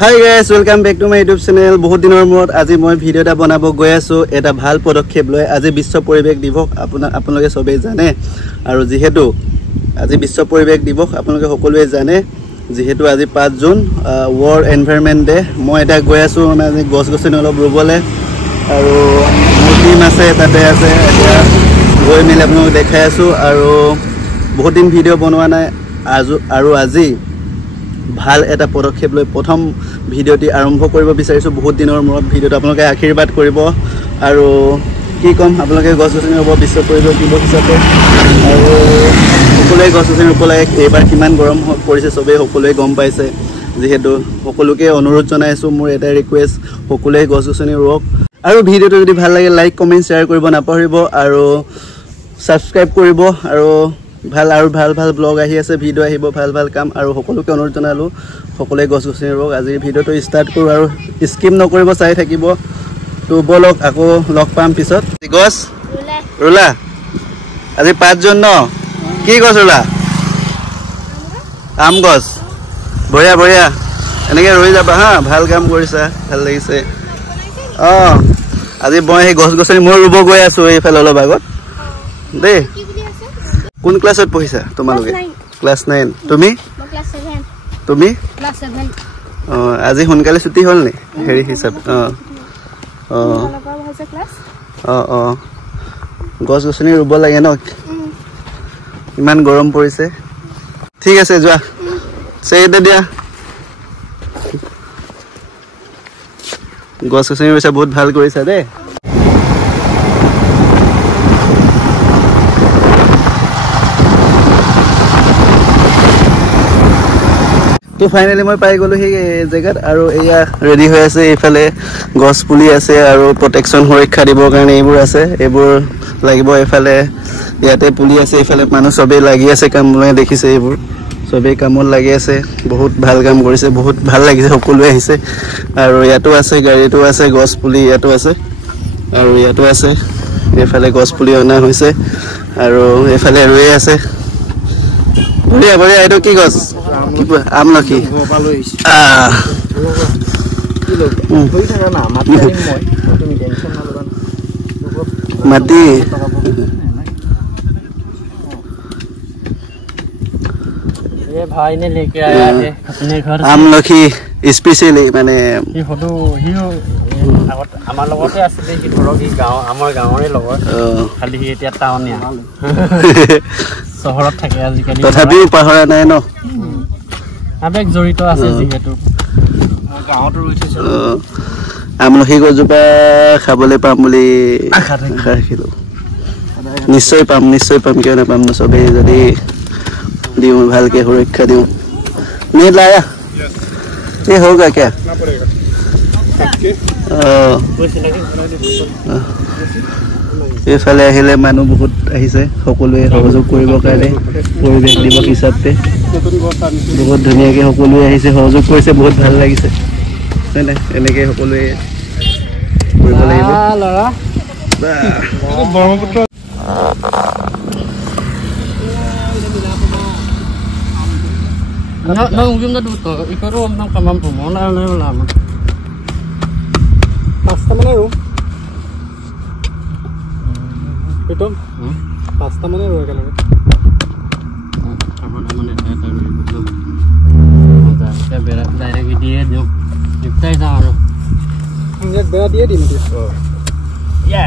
Hi guys, welcome back to my YouTube channel. বহুত দিনৰ মূৰত আজি মই ভিডিও এটা বনাব গৈ আছো এটা ভাল পদক্ষেপ লৈ আজি বিশ্ব পৰিৱেশ দিৱস আপোনালোকে সবেই জানে আৰু যেহেতু আজি বিশ্ব পৰিৱেশ দিৱস আপোনালোকে সকলোৱে জানে যেহেতু আজি 5 জুন ওয়াৰ্ল্ড এনভায়ৰনমেন্ট ডে মই এটা গৈ আছো মানে গছ-গছনি অলপ ৰুবলে আৰু মোৰ টিম আছে তাতে আছে এতিয়া গৈ মিলে আপোনালোকক দেখাই আছো আৰু বহুত দিন ভিডিও বনোৱা নাই আৰু আজি ভাল এটা পদক্ষেপ লৈ প্ৰথম ভিডিওটি আৰম্ভ কৰিব বিচাৰিছো বহুত দিনৰ মূৰত ভিডিওটো আপোনালোকে আশীৰ্বাদ কৰিব আৰু কি কম আপোনালোকে গছ-গছনি ৰুব বিশ্ব পৰিৱেশ দিৱস হিচাপে আৰু সকলোৱে গছ-গছনি ৰুব লাগে এইবাৰ কিমান গৰম পৰিছে সবেই সকলোৱে গম পাইছে যেহেতু সকলোকে অনুৰোধ জনাইছো মোৰ এটা ৰিকুৱেষ্ট সকলোৱে গছ-গছনি ৰুওক আৰু ভিডিওটো যদি ভাল লাগে লাইক কমেন্ট শেয়াৰ কৰিব নাপাহৰিব আৰু সাবস্ক্ৰাইব কৰিব আৰু ভাল ব্লগ আহি আছে ভিডিও আহিব ভাল কাম আৰু সকলোকে অনুৰোধ জনালো সকলোৱে গছ-গছনি ৰুওক আজি ভিডিওটো ষ্টাৰ্ট কৰো আৰু স্কিপ নকৰিব চাই থাকিব তো বলক আকৌ লগ পাম পিছত গছ ৰুলা আজি 5 জুন ন কি গছ ৰুলা আম গছ বঢ়িয়া এনেকৈ ৰৈ যাবা হা ভাল কাম কৰিছা ভাল লাগিছে আজি মই এই গছ-গছনি মই ৰুব গৈ আছো এইফালে অলপ আগত দেই কোন ক্লাছত পঢ়িছা তোমালোকে ক্লাস 9 তুমি ক্লাস 7 তুমি ক্লাস 7 আজি সোনকালে ছুটি হ'ল নি হেৰি হিচাপ গছ-গছনি ৰুব লাগে ন ইমান গৰম পৰিছে ঠিক আছে যোৱা চেইতে দিয়া গছ-গছনি ৰুইছা বহুত ভাল কৰিছা দেই তো ফাইনালি মই পাই গলো সেই জেগাত আৰু এয়া ৰেডি হৈ আছে এইফালে গছ পুলি আছে আৰু প্ৰটেকচন সুৰক্ষা দিবৰ কাৰণে এইবোৰ আছে এইবোৰ লাগিব এইফালে ইয়াতে পুলি আছে এইফালে মানুহ সবেই লাগি আছে কাম লৈ দেখিছে এইবোৰ সবেই কামত লাগি আছে বহুত ভাল কাম কৰিছে বহুত ভাল লাগিছে সকলোৱে আহিছে আৰু ইয়াতো আছে গাড়ীটো আছে গছ পুলি ইয়াতো আছে আৰু ইয়াতো আছে এইফালে গছ পুলি অনা হৈছে আৰু এইফালে ৰুই আছে বঢ়িয়া এইটো কি গছ আমলখি মাটি ये भाई ने लेके आया है अपने घर আমলখি স্পেশালি মানে আমাৰ লগতে আছে কি ধৰক এই গাঁও আমাৰ গাঁৱৰে লগত খালি এতিয়া টাউনিয়া চহৰত থাকে আজিকালি তথাপিও পাহৰা নাই ন আবেগ জড়িত আছে যেহেতু গাঁৱত ৰৈছে আমলখি গছজোপা খাবলৈ পাম বুলি আশা ৰাখিলো নিশ্চয় পাম কিয় নাপাম ন সবেই যদি দিওঁ ভালকে সুৰক্ষা দিওঁ নেট লায়া ये होगा क्या এইফালে আহিলে মানুহ বহুত আহিছে সকলোৱে সহযোগ কৰিবৰ কাৰণে পৰিৱেশ দিৱস হিচাপে বহুত ধুনীয়াকৈ সকলোৱে আহিছে সহযোগ কৰিছে বহুত ভাল লাগিছে হয় নাই এনেকৈ সকলোৱে কৰিব লাগিব Brahmaputra nó cũng có đủ tuổi có room trong cầm âm của món nào nó làm pasta mana room itu pasta mana room kalau apa namanya saya tahu itu saya berak dari dia jom kita tahu enggak berak dia di mana ya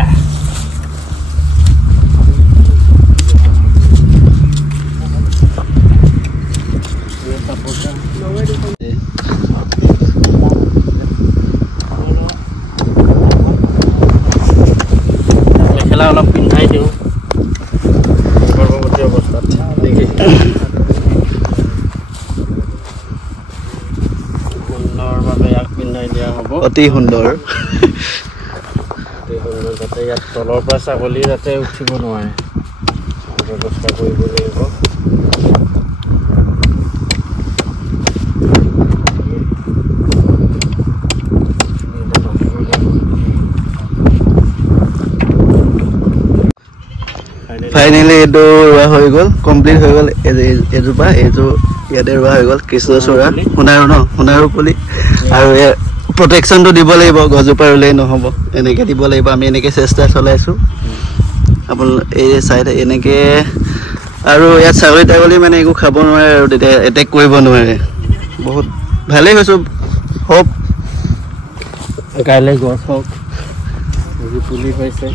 অলপ পিন্ধাই দিওঁ গৰ্ভৱতী অৱস্থাত দেখি সুন্দৰভাৱে ইয়াক পিন্ধাই দিয়া হ'ব অতি সুন্দৰ যাতে ইয়াত তলৰ পৰা ছাগলী যাতে উঠিব নোৱাৰে ব্যৱস্থা কৰিব লাগিব ফাইনালি এটো ৰোৱা হৈ গ'ল কমপ্লিট হৈ গ'ল এজোপা ইয়াতে ৰোৱা হৈ গ'ল কৃষ্ণচূড়া সোণাৰু পুলি আৰু প্ৰটেকশ্যনটো দিব লাগিব গছজোপা ৰুলেই নহ'ব এনেকৈ দিব লাগিব আমি এনেকৈ চেষ্টা চলাইছোঁ আপোনালোক এই চাইড এনেকৈ আৰু ইয়াত ছাগলী মানে একো খাব নোৱাৰে আৰু তেতিয়া এটেক কৰিব নোৱাৰে বহুত ভালেই হৈছোঁ হোপ কাইলৈ গছ হওক পুলি পাইছে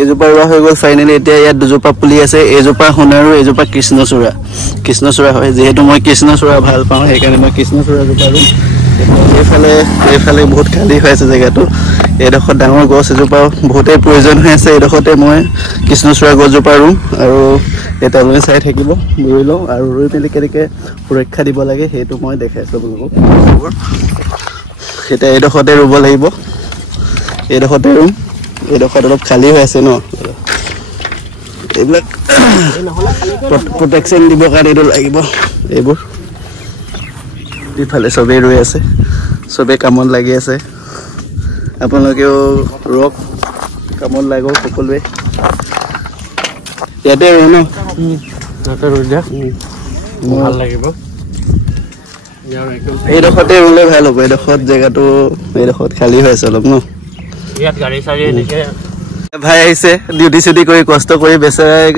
এইজোপা ৰোৱা হৈ গ'ল ফাইনেলি এতিয়া ইয়াত দুজোপা পুলি আছে এইজোপা সোণাৰু এইজোপা কৃষ্ণচূড়া হয় যিহেতু মই কৃষ্ণচূড়া ভাল পাওঁ সেইকাৰণে মই কৃষ্ণচূড়া জোপা ৰুম এইফালে বহুত খালী হৈ আছে জেগাটো এইডোখৰত ডাঙৰ গছ এজোপা বহুতেই প্ৰয়োজন হৈ আছে এইডোখৰতে মই কৃষ্ণচূড়া গছজোপা ৰুম আৰু এই তেওঁলোকে চাই থাকিব ৰুই লওঁ আৰু ৰুই মেলি কেনেকৈ সুৰক্ষা দিব লাগে সেইটো মই দেখাইছোঁ আপোনালোকক এতিয়া এইডোখৰতে ৰুব লাগিব এইডোখৰতে ৰুম এইডোখৰত অলপ খালী হৈ আছে ন এইবিলাক প্ৰটেকশ্যন দিবৰ কাৰণে এইটো লাগিব এইবোৰ ইফালে চবেই ৰৈ আছে চবেই কামত লাগি আছে আপোনালোকেও ৰুৱক কামত লাগক সকলোৱে ইয়াতে ৰুৱ ন ভাল লাগিব এইডোখৰতে ৰুলে ভাল হ'ব এইডোখৰত জেগাটো এইডোখৰত খালী হৈ আছে অলপ ন ইয়াত গাড়ী চাড়ী এনেকৈ ভাই আহিছে ডিউটি চিউটি কৰি কষ্ট কৰি বেচেৰাই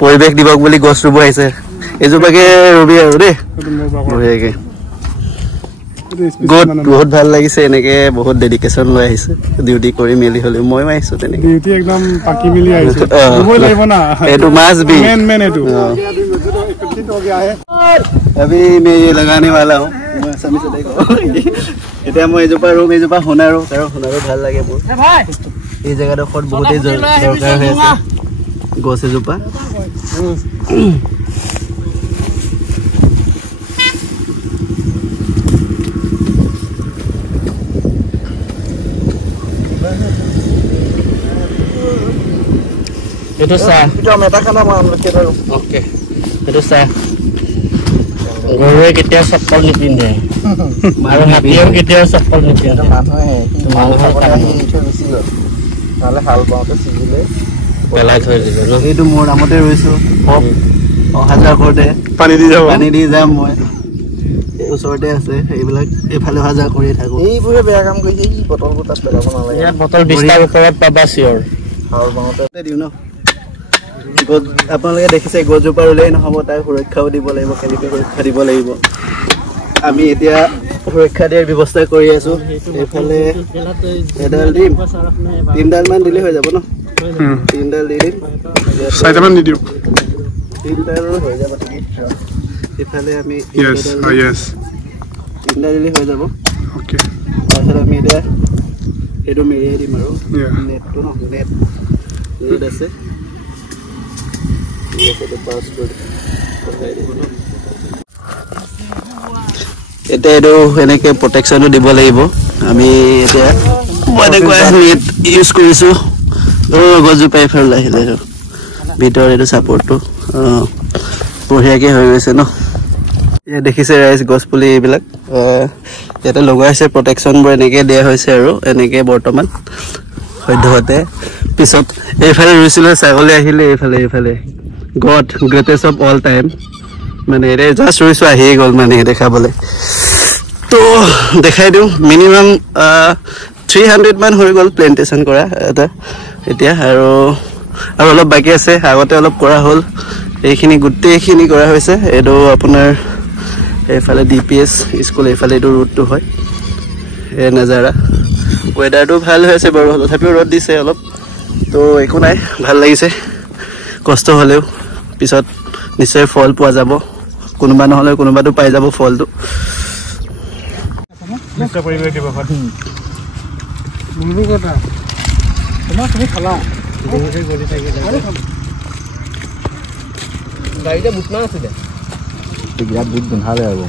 পৰিৱেশ দিৱস বুলি গছ ৰুব আহিছে এইজোপাকে ৰুবি আৰু দেই বঢ়িয়াকে বহুত ভাল লাগিছে এনেকে বহুত ডেডিকেশ্যন লৈ আহিছে ডিউটি কৰি মেলি হ'লেও ময়ো আহিছোঁ তেনেকে এইটো মাছ বি अभी मैं ये लगाने वाला हूँ এতিয়া মই এইজোপা ৰুম এইজোপা সোণাৰু কাৰণ সোণাৰু ভাল লাগে মোৰ এই জেগাডোখৰত বহুতেই দৰকাৰ হৈ আছে গছ এজোপা itu sah okay itu sah গৰুৱে কেতিয়াও চপ্পল নিপিন্ধে আৰু হাতীয়েও কেতিয়াও চপ্পল নিপিন্ধে পেলাই থৈ দিলে এইটো মোৰ নামতে ৰুইছোঁ অহা যোৱা কৰোঁতে পানী দি যাম মই ওচৰতে আছে এইবিলাক এইফালে অহা যোৱা কৰি থাকোঁ এইবোৰে বেয়া কাম কৰিছে বটলবোৰ তাত পেলাব নালাগে ইয়াত বটল 20টাৰ ওপৰত পাবা চিয়ৰ দিওঁ ন আপোনালোকে দেখিছে গছজোপা ৰুলেই নহ'ব তাৰ সুৰক্ষাও দিব লাগিব কেনেকৈ সুৰক্ষা দিব লাগিব আমি এতিয়া সুৰক্ষা দিয়াৰ ব্যৱস্থা কৰি আছোঁ এইফালে এডাল দিম 3ডালমান দিলে হৈ যাব ন 3ডাল দি দিম 4টামান দি দিওঁ 3ডাল হৈ যাব এইফালে আমি 3ডাল দিলে হৈ যাব তাৰপিছত আমি এতিয়া সেইটো মেৰিয়াই দিম আৰু নেটটো ন নেট আছে এতিয়া এইটো এনেকৈ প্ৰটেকশ্যনো দিব লাগিব আমি এতিয়া মই এনেকুৱা নেট ইউজ কৰিছোঁ গছজোপা এইফালে আহিলে ভিতৰত এইটো ছাপৰ্টটো বঢ়িয়াকৈ হৈ গৈছে ন ইয়াত দেখিছে ৰাইজ গছপুলি এইবিলাক ইয়াতে লগোৱা হৈছে প্ৰটেকশ্যনবোৰ এনেকৈ দিয়া হৈছে আৰু এনেকৈ বৰ্তমান সদ্যহতে পিছত এইফালে ৰুইছিলে ছাগলী আহিলে এইফালে god greatest of all time মানে এতিয়া জাষ্ট ৰুইছোঁ আহিয়ে গ'ল মানে দেখাবলৈ তো দেখাই দিওঁ মিনিমাম 300 মান হৈ গ'ল প্লেণ্টেশ্যন কৰা এটা এতিয়া আৰু অলপ বাকী আছে আগতে অলপ কৰা হ'ল এইখিনি গোটেইখিনি কৰা হৈছে এইটো আপোনাৰ এইফালে DPS স্কুল এইফালে এইটো ৰুটটো হয় এই নাজাৰা ৱেডাৰটো ভাল হৈ আছে বাৰু তথাপিও ৰ'দ দিছে অলপ তো একো নাই ভাল লাগিছে কষ্ট হ'লেও পিছত নিশ্চয় ফল পোৱা যাব কোনোবা নহ'লে কোনোবাটো পাই যাব ফলটো গাড়ীতে বুট মাছ আছিলে বিৰাট বুট গোন্ধালে আৰু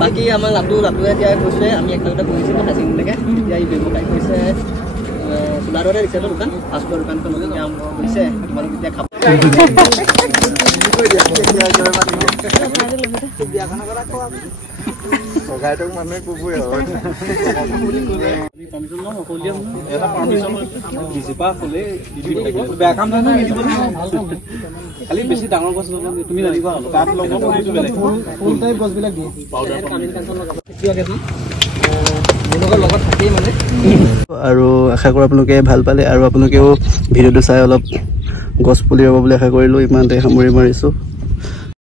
বাকী আমাৰ লাটুৱে এতিয়া কৈছে আমি একেলগতে বহিছিলোঁ হাজিলৈকে এতিয়া এই ব্যৱসায় কৰিছে চোলাৰতে দিছে দোকান ফাষ্টফুডৰ দোকানখন নতুনকৈ আৰম্ভ কৰিছে তোমালোক এতিয়া খাব গাইডক মানুহে কবই আৰু পাৰ্মিশ্যন ল'ম অকলীয়া এটা পাৰ্মিশ্যন ডিজিপা ক'লে বেয়া কাম নহয় নিদিব খালি বেছি ডাঙৰ গছ ল'ব তুমি জানিবা তাত ল'ব পুলিটো বেলেগ ফুল টাইপ গছবিলাক দিয়ে লগত থাকেই মানে আৰু আশা কৰোঁ আপোনালোকে ভাল পালে আৰু আপোনালোকেও ভিডিঅ'টো চাই অলপ গছ পুলি ৰুব বুলি আশা কৰিলোঁ ইমানতে সামৰি মাৰিছোঁ